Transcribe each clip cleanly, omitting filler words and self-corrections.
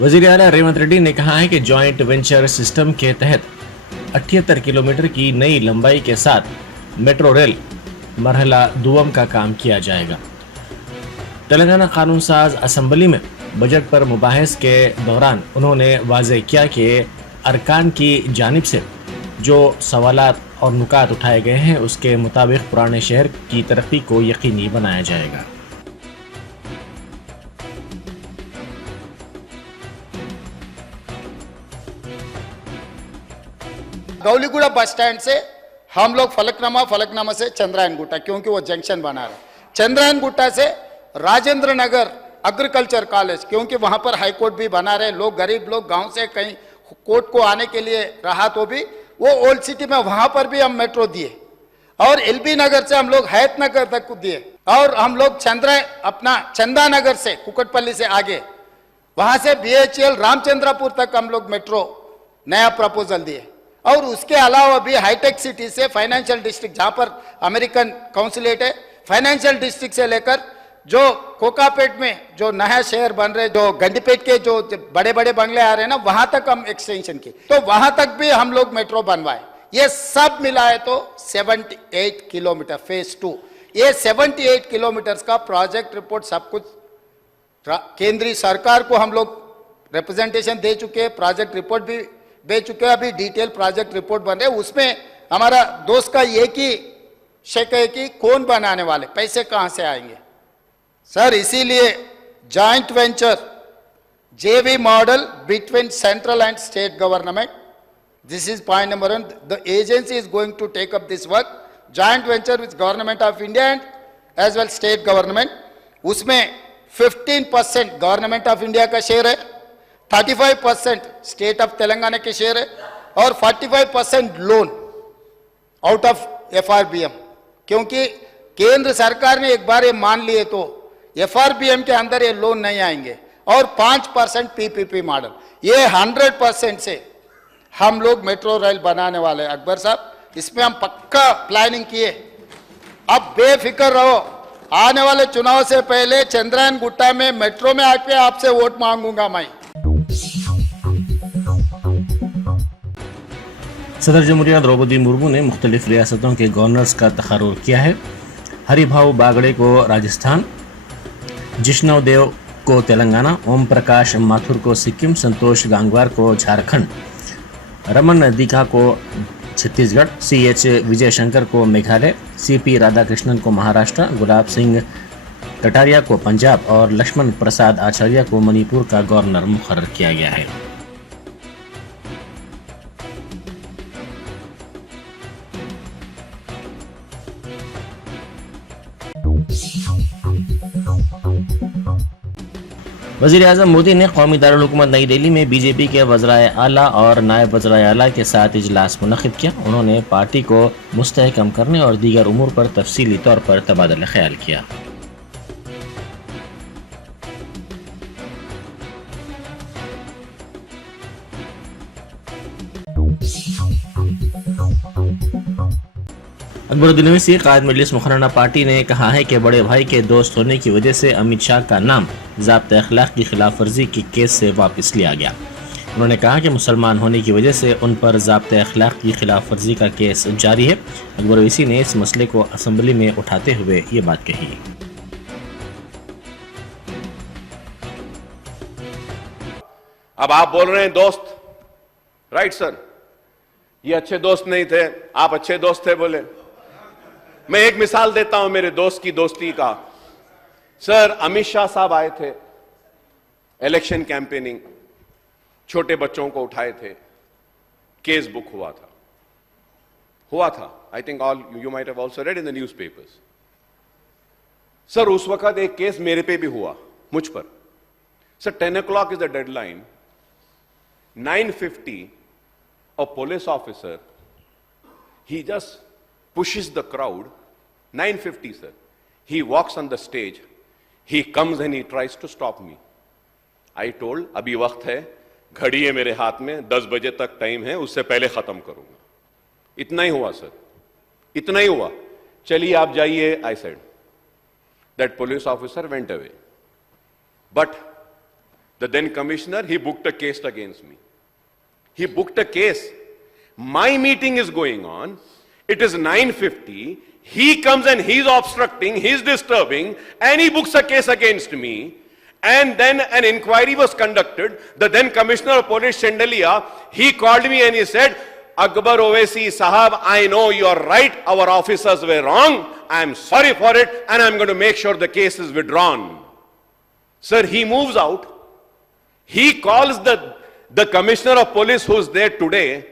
वजीर आला रेवंत रेड्डी ने कहा है कि जॉइंट वेंचर सिस्टम के तहत 78 किलोमीटर की नई लंबाई के साथ मेट्रो रेल मरहला दुवम का काम किया जाएगा। तेलंगाना कानून साज असम्बली में बजट पर मुबाहिस के दौरान उन्होंने वाज़ेह किया कि अरकान की जानिब से जो सवालात और नुकात उठाए गए हैं उसके मुताबिक पुराने शहर की तरक्की को यकीनी बनाया जाएगा। गौलीगुड़ा बस स्टैंड से हम लोग फलकनामा से चंद्रायन गुट्टा, क्योंकि वो जंक्शन बना रहे। चंद्रायन गुट्टा से राजेंद्र नगर एग्रीकल्चर कॉलेज, क्योंकि वहां पर हाई कोर्ट भी बना रहे। लोग गरीब लोग गांव से कहीं कोर्ट को आने के लिए रहा तो भी वो ओल्ड सिटी में वहां पर भी हम मेट्रो दिए, और एलबी नगर से हम लोग हयात नगर तक दिए, और हम लोग चंदा नगर से कुकटपल्ली से आगे वहां से बीएचएल रामचंद्रपुर तक हम लोग मेट्रो नया प्रपोजल दिए। और उसके अलावा भी हाईटेक सिटी से फाइनेंशियल डिस्ट्रिक्ट, जहां पर अमेरिकन काउंसिलेट है, फाइनेंशियल डिस्ट्रिक्ट से लेकर जो कोकापेट में जो नया शहर बन रहे, जो गंडीपेट के जो बड़े बड़े बंगले आ रहे हैं ना, वहां तक हम एक्सटेंशन की, तो वहां तक भी हम लोग मेट्रो बनवाए। ये सब मिलाए तो 78 किलोमीटर फेज 2। ये 78 किलोमीटर का प्रोजेक्ट रिपोर्ट सब कुछ केंद्रीय सरकार को हम लोग रिप्रेजेंटेशन दे चुके हैं, प्रोजेक्ट रिपोर्ट भी दे चुके हैं। अभी डिटेल प्रोजेक्ट रिपोर्ट बन रहे हैं। उसमें हमारा दोस्त का एक ही शक है कि कौन बनाने वाले, पैसे कहां से आएंगे सर। इसीलिए joint venture JV model between central and state government, this is point number 1। The agency is going to take up this work, joint venture with government of India and as well state government. उसमें 15% government of India का share है, 35% state of Telangana के share है, और 45% loan out of FRBM. क्योंकि केंद्र सरकार ने एक बार ये मान लिए तो एफआरबीएम के अंदर ये लोन नहीं आएंगे, और 5% पीपीपी मॉडल। ये 100% से हम लोग मेट्रो रेल बनाने वाले हैं अकबर साहब। इसमें हम पक्का प्लानिंग किए। अब बेफिक्र रहो, आने वाले चुनाव से पहले चंद्रायन गुट्टा में मेट्रो में आके आपसे वोट मांगूंगा मैं। सदर जमहूरिया द्रौपदी मुर्मू ने मुख्तलिफ रियासतों के गवर्नर्स का तकर्रुर किया है। हरिभाऊ बागड़े को राजस्थान, जिष्णु देव को तेलंगाना, ओम प्रकाश माथुर को सिक्किम, संतोष गांगवार को झारखंड, रमन दीघा को छत्तीसगढ़, CH विजय शंकर को मेघालय, CP राधाकृष्णन को महाराष्ट्र, गुलाब सिंह कटारिया को पंजाब और लक्ष्मण प्रसाद आचार्य को मणिपुर का गवर्नर मुकर्रर किया गया है। वज़ीर आज़म मोदी ने कौमी दारुल हुकूमत नई दिल्ली में बीजेपी के वज़राए आला और नायब वज़राए आला के साथ इजलास मुनक़िद किया। उन्होंने पार्टी को मुस्तहकम करने और दीगर उमूर पर तफसीली तौर पर तबादला ख्याल किया। अकबरुद्दीन ओवैसी क़ायद मजलिस मुखर्रना पार्टी ने कहा है कि बड़े भाई के दोस्त होने की वजह से अमित शाह का नाम ज़ाब्ता अखलाक की खिलाफ वर्जी के केस से वापस लिया गया। उन्होंने कहा कि मुसलमान होने की वजह से उन पर ज़ाब्ता अखलाक की खिलाफ वर्जी का केस जारी है। अकबर ओवैसी ने इस मसले को असम्बली में उठाते हुए ये बात कही। अब आप बोल रहे हैं दोस्त, राइट सर, ये अच्छे दोस्त नहीं थे, आप अच्छे दोस्त थे बोले। मैं एक मिसाल देता हूं मेरे दोस्त की दोस्ती का। सर, अमित शाह साहब आए थे, इलेक्शन कैंपेनिंग, छोटे बच्चों को उठाए थे, केस बुक हुआ था। I think all you might have also red in the newspapers. Sir, उस वक्त एक केस मेरे पे भी हुआ, मुझ पर। Sir, 10 o'clock is the deadline. 9:50, a police officer, he just pushes the crowd. 9:50, sir. He walks on the stage. He comes and he tries to stop me. I told, अभी वक्त है, घड़ी है मेरे हाथ में, 10 बजे तक टाइम है, उससे पहले खत्म करूंगा। इतना ही हुआ सर, इतना ही हुआ। चलिए आप जाइए, I said. That police officer went away. But the then commissioner, he booked a case against me. He booked a case. My meeting is going on. It is 9:50. He comes and he's obstructing, he's disturbing, and he books a case against me. And then an inquiry was conducted. The then Commissioner of Police, Chandeliya, he called me and he said, Akbar Owaisi Sahab, I know you're right. Our officers were wrong. I'm sorry for it, and I'm going to make sure the case is withdrawn. Sir, he moves out. He calls the Commissioner of Police who's there today,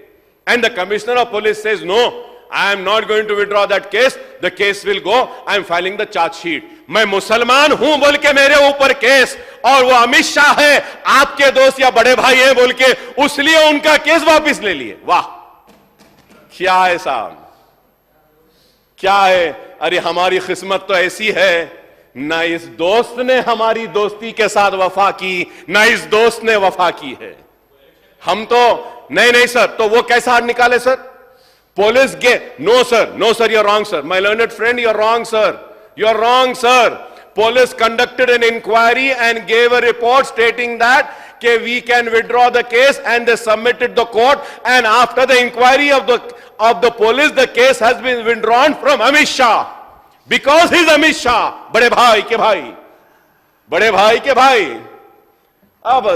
and the Commissioner of Police says, no, I am not going to withdraw that case. The case will go. I am filing the charge sheet. मैं मुसलमान हूं बोल के मेरे ऊपर case, और वो अमित शाह है, आपके दोस्त या बड़े भाई हैं बोल के उसलिए उनका केस वापस ले लिए। वाह, क्या है साहब, क्या है। अरे हमारी किस्मत तो ऐसी है, ना इस दोस्त ने हमारी दोस्ती के साथ वफा की, ना इस दोस्त ने वफा की है। हम तो नहीं सर, तो वो कैसा निकाले sir? Police no sir, you're wrong sir. My learned friend, you're wrong sir. You're wrong sir. Police conducted an inquiry and gave a report stating that we can withdraw the case, and they submitted the court, and after the inquiry of the police, the case has been withdrawn from Amit Shah. Because he's Amit Shah. बड़े भाई के भाई। अब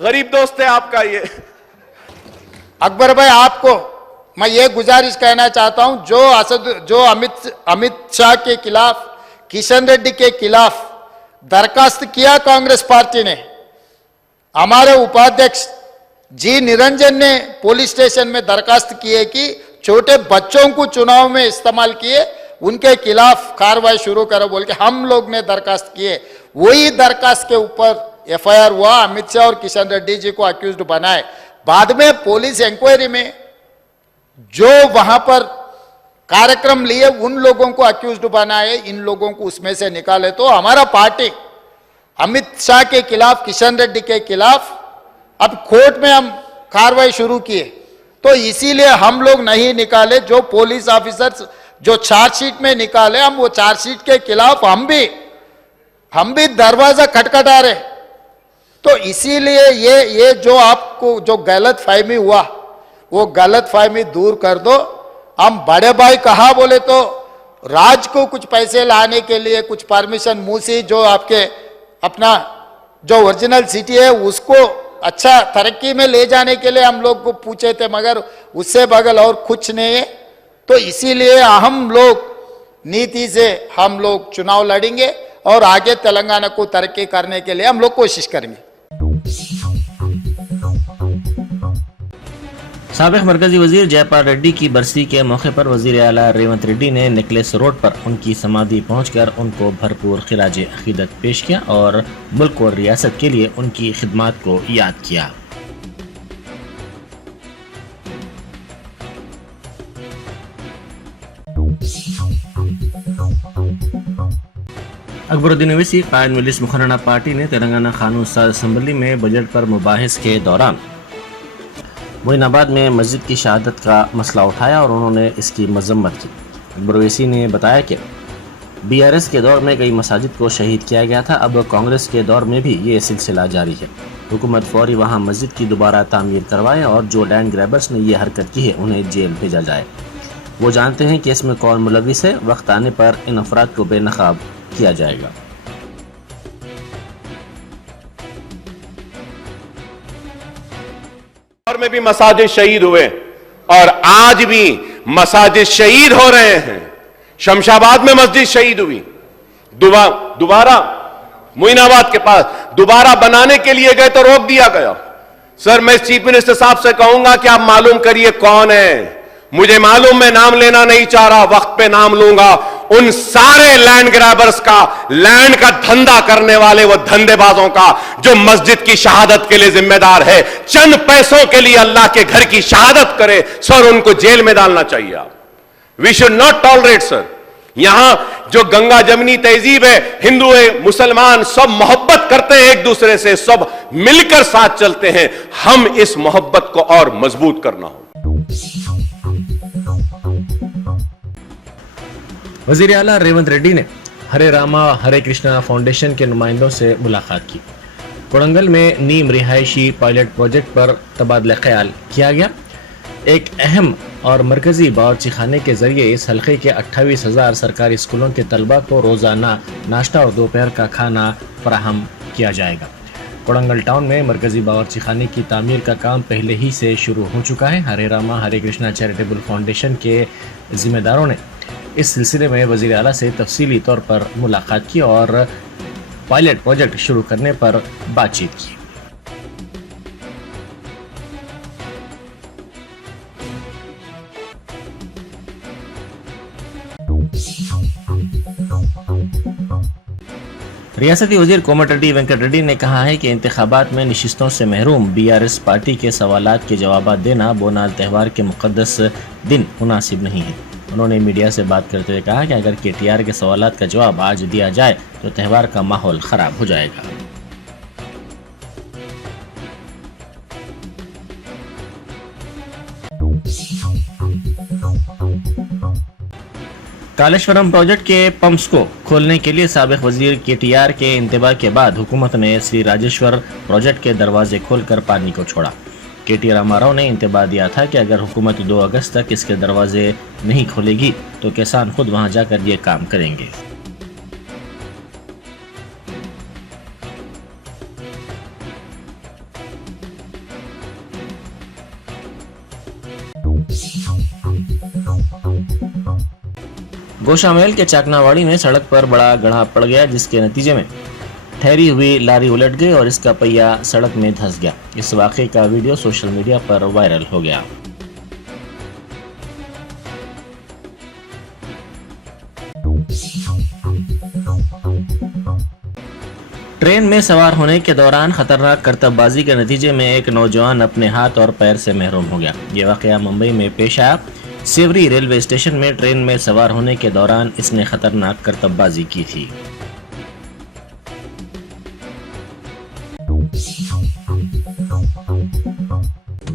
गरीब दोस्त है आपका ये। अकबर भाई, आपको मैं ये गुजारिश कहना चाहता हूं, जो अमित शाह के खिलाफ, किशन रेड्डी के खिलाफ दरखास्त किया कांग्रेस पार्टी ने, हमारे उपाध्यक्ष जी निरंजन ने पुलिस स्टेशन में दरखास्त की है कि छोटे बच्चों को चुनाव में इस्तेमाल किए, उनके खिलाफ कार्रवाई शुरू करो बोल के हम लोग ने दरखास्त किए। वही दरखास्त के ऊपर एफआईआर हुआ, अमित शाह और किशन रेड्डी जी को अक्यूज्ड बनाए। बाद में पुलिस इंक्वायरी में जो वहां पर कार्यक्रम लिए उन लोगों को अक्यूज्ड बनाए, इन लोगों को उसमें से निकाले। तो हमारा पार्टी अमित शाह के खिलाफ, किशन रेड्डी के खिलाफ अब कोर्ट में हम कार्रवाई शुरू किए, तो इसीलिए हम लोग नहीं निकाले। जो पुलिस ऑफिसर्स जो चार्जशीट में निकाले, हम वो चार्जशीट के खिलाफ हम भी दरवाजा खटखटा रहे। तो इसीलिए ये जो आपको जो गलत फहमी हुआ, वो गलत फहमी दूर कर दो। हम बड़े भाई कहा बोले तो राज को कुछ पैसे लाने के लिए, कुछ परमिशन मूसी जो आपके अपना जो ओरिजिनल सिटी है उसको अच्छा तरक्की में ले जाने के लिए हम लोग को पूछे थे, मगर उससे बगल और कुछ नहीं है। तो इसीलिए हम लोग नीति से हम लोग चुनाव लड़ेंगे और आगे तेलंगाना को तरक्की करने के लिए हम लोग कोशिश करेंगे। साबिक मरकजी वजीर जयपाल रेड्डी की बरसी के मौके पर वजीर आला रेवंत रेड्डी ने नेकलेस रोड पर उनकी समाधि पहुंचकर उनको भरपूर खिराज अकीदत पेश किया और मुल्क और रियासत के लिए उनकी खिदमत को याद किया। अकबरुद्दीन ओवैसी कायद मजलिस मुखर्रना पार्टी ने तेलंगाना कानून साज असम्बली में बजट पर मुबाहिस के दौरान मोइनाबाद में मस्जिद की शहादत का मसला उठाया और उन्होंने इसकी मजम्मत की। अकबर ओवैसी ने बताया कि बीआरएस के दौर में कई मसाजिद को शहीद किया गया था, अब कांग्रेस के दौर में भी ये सिलसिला जारी है। हुकूमत फौरी वहाँ मस्जिद की दोबारा तामीर करवाए और जो लैंड ग्रैबर्स ने ये हरकत की है उन्हें जेल भेजा जाए। वो जानते हैं कि इसमें कौन मुलविस है, वक्त आने पर इन अफराद को बेनकाब किया जाएगा। और में भी मसाजिद शहीद हुए और आज भी मसाजिद शहीद हो रहे हैं। शमशाबाद में मस्जिद शहीद हुई, दोबारा मोइनाबाद के पास दोबारा बनाने के लिए गए तो रोक दिया गया। सर, मैं चीफ मिनिस्टर साहब से कहूंगा कि आप मालूम करिए कौन है। मुझे मालूम, मैं नाम लेना नहीं चाह रहा, वक्त पे नाम लूंगा। उन सारे लैंड ग्रैबर्स का, लैंड का धंधा करने वाले वो धंधेबाजों का जो मस्जिद की शहादत के लिए जिम्मेदार है, चंद पैसों के लिए अल्लाह के घर की शहादत करे, सर उनको जेल में डालना चाहिए। आप we should not tolerate sir. यहां जो गंगा जमनी तहजीब है, हिंदू है, मुसलमान सब मोहब्बत करते हैं एक दूसरे से, सब मिलकर साथ चलते हैं। हम इस मोहब्बत को और मजबूत करना हो। वजीर आला रेवंत रेड्डी ने हरे रामा हरे कृष्णा फाउंडेशन के नुमाइंदों से मुलाकात की। कोड़ंगल में नीम रिहायशी पायलट प्रोजेक्ट पर तबादला ख्याल किया गया। एक अहम और मरकजी बावर्ची खाने के जरिए इस हल्के के 28,000 सरकारी स्कूलों के तलबा को रोज़ाना नाश्ता और दोपहर का खाना फराहम किया जाएगा। कोड़ंगल टाउन में मरकजी बावर्ची खाने की तामीर का काम पहले ही से शुरू हो चुका है। हरे रामा हरे कृष्णा चैरिटेबल फाउंडेशन के जिम्मेदारों ने इस सिलसिले में वज़ीर आला से तफसीली तौर पर मुलाकात की और पायलट प्रोजेक्ट शुरू करने पर बातचीत की। रियासती वजीर कोमटिरेड्डी वेंकट रेड्डी ने कहा है कि इंतखाबात में नशिस्तों से महरूम BRS पार्टी के सवालात के जवाब देना बोनाल त्यौहार के मुक़द्दस दिन मुनासिब नहीं है। उन्होंने मीडिया से बात करते हुए कहा कि अगर KTR के सवालात का जवाब आज दिया जाए तो त्यौहार का माहौल ख़राब हो जाएगा। कालेश्वरम प्रोजेक्ट के पंप्स को खोलने के लिए साबिक वजीर KTR के इंतबा के बाद हुकूमत ने श्री राजेश्वर प्रोजेक्ट के दरवाजे खोलकर पानी को छोड़ा। KT रामाराव ने इंतबा दिया था कि अगर हुकूमत 2 अगस्त तक इसके दरवाजे नहीं खोलेगी तो किसान खुद वहां जाकर ये काम करेंगे। गोशामेल के चाकनावाड़ी में सड़क पर बड़ा गड्ढा पड़ गया, जिसके नतीजे में ठहरी हुई लारी उलट गई और इसका पहिया सड़क में धंस गया। इस वाक़े का वीडियो सोशल मीडिया पर वायरल हो गया। ट्रेन में सवार होने के दौरान खतरनाक करतबबाजी के नतीजे में एक नौजवान अपने हाथ और पैर से महरूम हो गया। ये वाक़या मुंबई में पेश आया। सेवरी रेलवे स्टेशन में ट्रेन में सवार होने के दौरान इसने खतरनाक करतबबाजी की थी।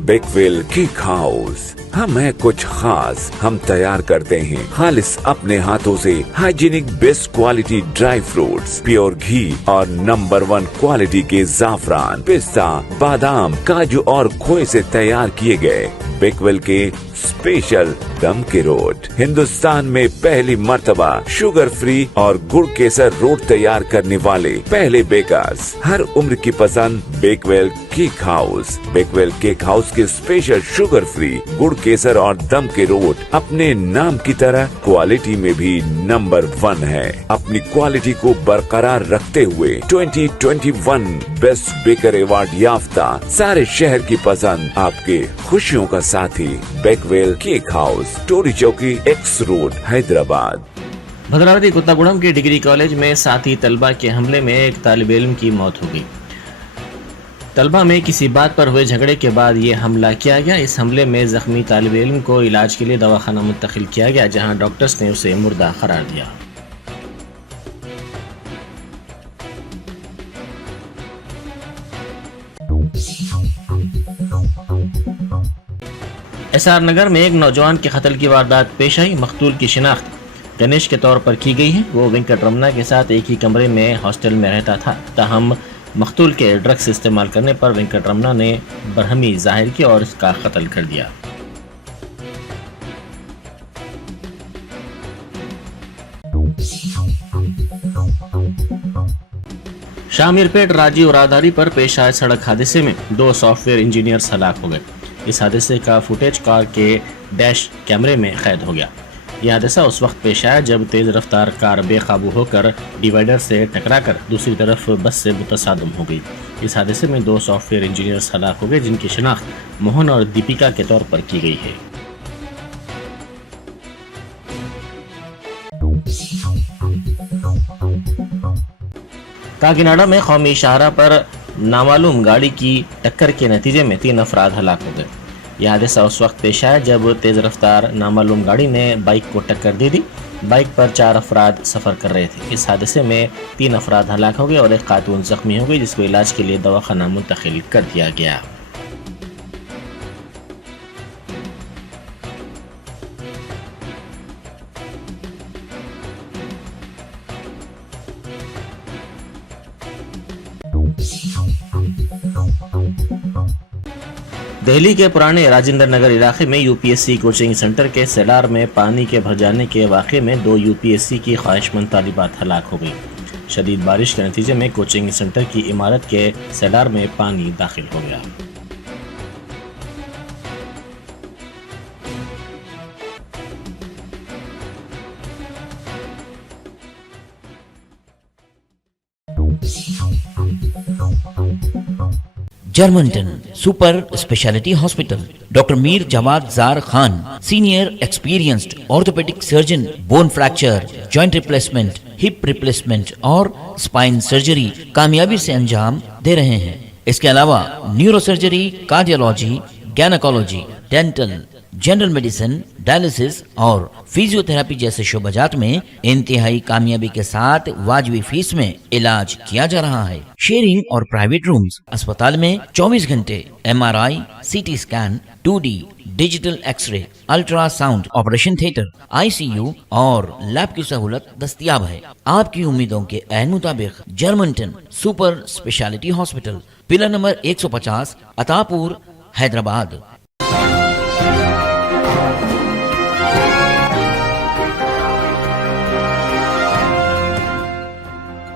बेकवेल केक हाउस, हम है कुछ खास। हम तैयार करते हैं खालिस अपने हाथों से hygienic best quality dry fruits, pure घी और नंबर 1 क्वालिटी के जाफरान, पिस्ता, बादाम, काजू और खोए से तैयार किए गए बेकवेल के स्पेशल दम के रोट। हिंदुस्तान में पहली मर्तबा शुगर फ्री और गुड़ केसर रोट तैयार करने वाले पहले बेकर्स। हर उम्र की पसंद Bakewell cake house. Bakewell cake house के स्पेशल शुगर फ्री, गुड़ केसर और दम के रोट अपने नाम की तरह क्वालिटी में भी नंबर 1 है। अपनी क्वालिटी को बरकरार रखते हुए 2021 बेस्ट बेकर अवार्ड याफ्ता सारे शहर की पसंद, आपके खुशियों का साथी बेकवेल केक हाउस, टोरी चौकी, X रोड, हैदराबाद। भद्रावती कुत्तागुड़म के डिग्री कॉलेज में साथी तलबा के हमले में एक तालिब इल्म की मौत हो गई। तलबा में किसी बात पर हुए झगड़े के बाद ये हमला किया गया। इस हमले में जख्मी तालिब इल्म को इलाज के लिए दवाखाना मुंतकिल किया गया, जहां डॉक्टर्स ने उसे मुर्दा करार दिया। SR नगर में एक नौजवान के कत्ल की वारदात पेश आई। मकतूल की शिनाख्त गणेश के तौर पर की गई है। वो वेंकट रमना के साथ एक ही कमरे में हॉस्टल में रहता था। ताहम मकतूल के ड्रग्स इस्तेमाल करने पर वेंकट रमना ने बरहमी जाहिर की और इसका कत्ल कर दिया। शामीरपेट राजीव राहदारी पर पेश आए सड़क हादसे में 2 सॉफ्टवेयर इंजीनियर्स हलाक हो गए। इस हादसे का फुटेज कार के डैश कैमरे में कैद हो गया। यह हादसा उस वक्त पेश आया जब तेज रफ्तार कार बेकाबू होकर डिवाइडर से टकराकर दूसरी तरफ बस से मुतसादम हो गई। इस हादसे में 2 सॉफ्टवेयर इंजीनियर्स हलाक हो गए, जिनकी शिनाख्त मोहन और दीपिका के तौर पर की गई है। काकीनाडा में कौमी शाहरा पर नामालूम गाड़ी की टक्कर के नतीजे में 3 अफराद हलाक हो गए। यह हादसा उस वक्त पेश आया जब तेज रफ्तार नामालूम गाड़ी ने बाइक को टक्कर दे दी। बाइक पर 4 अफराद सफर कर रहे थे। इस हादसे में 3 अफराद हलाक हो गए और एक खातून जख्मी हो गई, जिसको इलाज के लिए दवाखाना मुंतकिल कर दिया गया। दिल्ली के पुराने राजेंद्र नगर इलाके में यूपीएससी कोचिंग सेंटर के सेलार में पानी के भर जाने के वाक़े में 2 यूपीएससी की ख्वाहिशमंद तालिबात हलाक हो गई। शदीद बारिश के नतीजे में कोचिंग सेंटर की इमारत के सेलार में पानी दाखिल हो गया। Germanton super speciality hospital, doctor Mir Jawad Zar Khan, senior experienced orthopaedic surgeon, bone fracture, joint replacement, hip replacement और स्पाइन सर्जरी कामयाबी से अंजाम दे रहे हैं। इसके अलावा neuro surgery, cardiology, gynaecology, dental, general medicine, dialysis और फिजियोथेरेपी जैसे शोबाजात में इंतहाई कामयाबी के साथ वाजबी फीस में इलाज किया जा रहा है। शेयरिंग और प्राइवेट रूम्स, अस्पताल में 24 घंटे MRI, CT scan, 2D digital X-ray, ultrasound, operation theatre, ICU और लैब की सहूलत दस्तयाब है। आपकी उम्मीदों के ऐन मुताबिक Germanton super speciality hospital, pillar number 150, Attapur, Hyderabad.